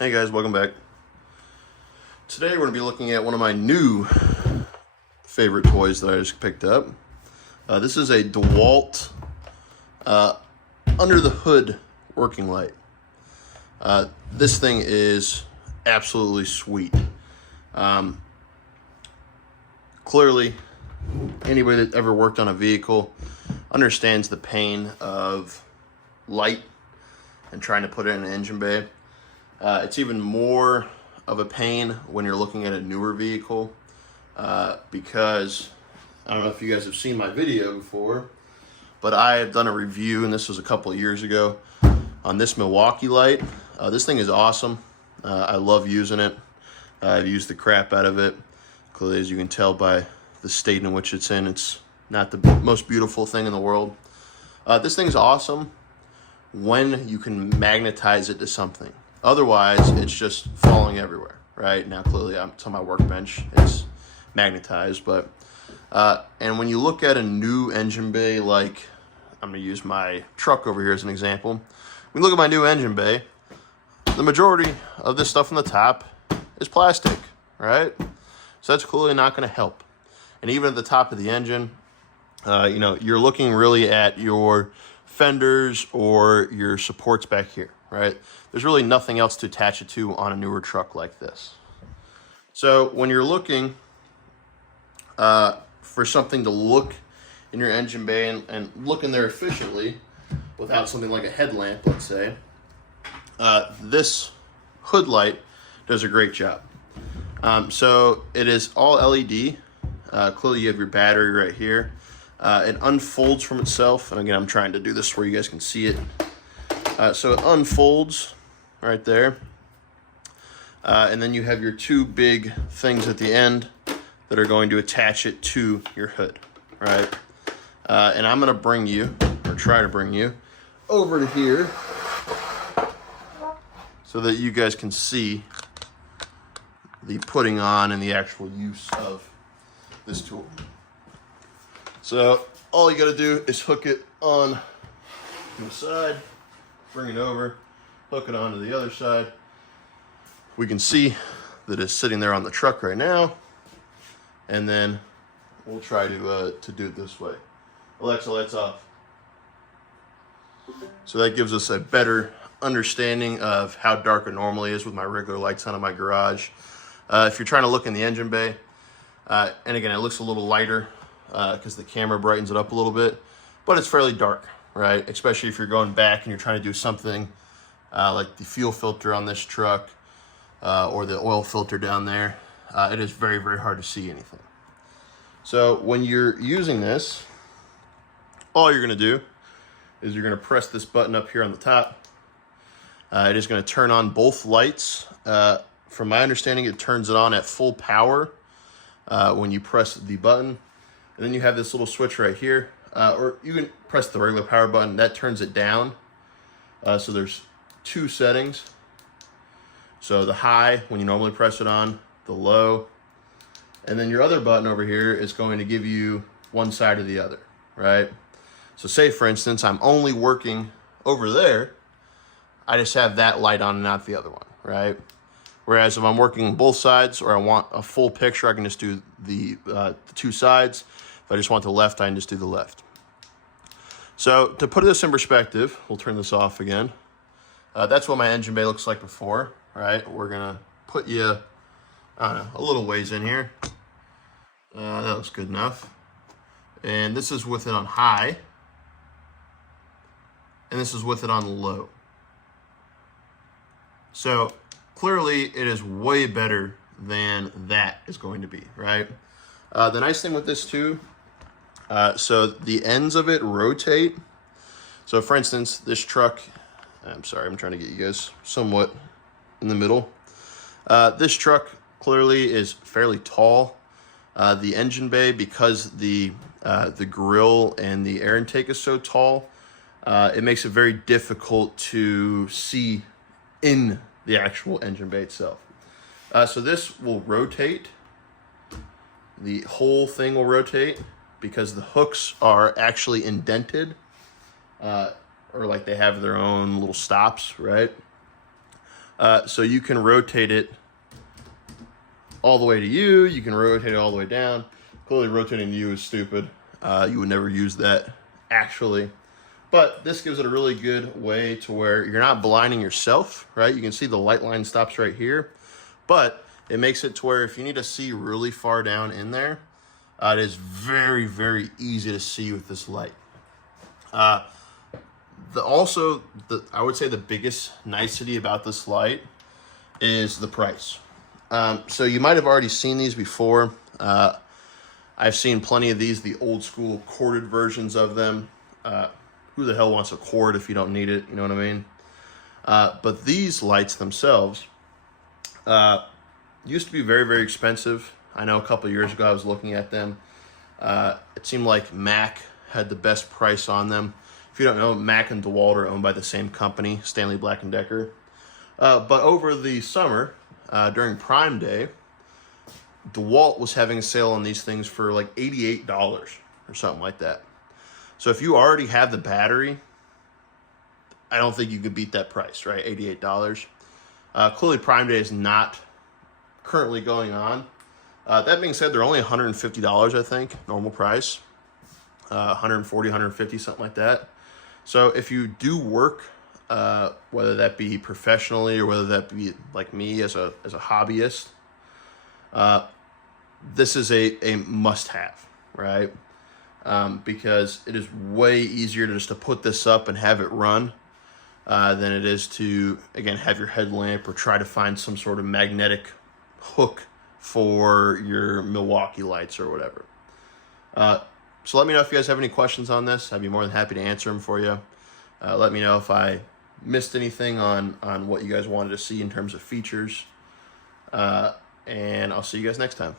Hey guys, welcome back. Today we're going to be looking at one of my new favorite toys that I just picked up. This is a DeWalt under the hood working light. This thing is absolutely sweet. Clearly, anybody that ever worked on a vehicle understands the pain of light and trying to put it in an engine bay. It's even more of a pain when you're looking at a newer vehicle because I don't know if you guys have seen my video before, but I have done a review, and this was a couple of years ago, on this Milwaukee light. This thing is awesome. I love using it. I've used the crap out of it. Clearly, as you can tell by the state in which it's in, it's not the most beautiful thing in the world. This thing's awesome when you can magnetize it to something. Otherwise, it's just falling everywhere, right? Now, clearly, it's on my workbench. It's magnetized, but... and when you look at a new engine bay, like... I'm going to use my truck over here as an example. When you look at my new engine bay, the majority of this stuff on the top is plastic, right? So that's clearly not going to help. And even at the top of the engine, you're looking really at your fenders or your supports back here, right? There's really nothing else to attach it to on a newer truck like this. So when you're looking for something to look in your engine bay and look in there efficiently without something like a headlamp, let's say, this hood light does a great job. So it is all LED. Clearly you have your battery right here. It unfolds from itself, and again, I'm trying to do this where you guys can see it. So it unfolds right there. And then you have your two big things at the end that are going to attach it to your hood, right? And I'm going to bring you, or try to bring you, over to here so that you guys can see the putting on and the actual use of this tool. So all you got to do is hook it on the side, bring it over, hook it onto the other side. We can see that it's sitting there on the truck right now, and then we'll try to do it this way. Alexa, lights off. So that gives us a better understanding of how dark it normally is with my regular lights on in my garage. If you're trying to look in the engine bay, and again, it looks a little lighter because the camera brightens it up a little bit, but it's fairly dark, right? Especially if you're going back and you're trying to do something like the fuel filter on this truck or the oil filter down there. It is very, very hard to see anything. So when you're using this, all you're going to do is you're going to press this button up here on the top. It is going to turn on both lights. From my understanding, it turns it on at full power when you press the button. And then you have this little switch right here, or you can press the regular power button. That turns it down. So there's two settings. So the high, when you normally press it on, the low. And then your other button over here is going to give you one side or the other, right? So say, for instance, I'm only working over there. I just have that light on and not the other one, right? Whereas if I'm working both sides or I want a full picture, I can just do the two sides. If I just want the left, I can just do the left. So to put this in perspective, we'll turn this off again. That's what my engine bay looks like before, right? We're going to put you, I don't know, a little ways in here. That looks good enough. And this is with it on high. And this is with it on low. So clearly it is way better than that is going to be, right? The nice thing with this too, so the ends of it rotate. So for instance, this truck, I'm sorry, I'm trying to get you guys somewhat in the middle. This truck clearly is fairly tall. The engine bay, because the grill and the air intake is so tall, it makes it very difficult to see in the actual engine bay itself. So this will rotate. The whole thing will rotate because the hooks are actually indented, or like they have their own little stops, right? So you can rotate it all the way to you. You can rotate it all the way down. Clearly rotating to you is stupid. You would never use that actually. But this gives it a really good way to where you're not blinding yourself, right? You can see the light line stops right here, but it makes it to where if you need to see really far down in there, it is very, very easy to see with this light. I would say the biggest nicety about this light is the price. So you might have already seen these before. I've seen plenty of these, the old school corded versions of them. Who the hell wants a cord if you don't need it? You know what I mean? But these lights themselves used to be very, very expensive. I know a couple of years ago I was looking at them. It seemed like Mac had the best price on them. If you don't know, Mac and DeWalt are owned by the same company, Stanley Black & Decker. But over the summer, during Prime Day, DeWalt was having a sale on these things for like $88 or something like that. So if you already have the battery, I don't think you could beat that price, right? $88. Clearly Prime Day is not currently going on. That being said, they're only $150, I think, normal price. 140, 150, something like that. So if you do work, whether that be professionally or whether that be like me as a hobbyist, this is a must-have, right? Because it is way easier to put this up and have it run than it is to, again, have your headlamp or try to find some sort of magnetic hook for your Milwaukee lights or whatever. So let me know if you guys have any questions on this. I'd be more than happy to answer them for you. Let me know if I missed anything on what you guys wanted to see in terms of features. And I'll see you guys next time.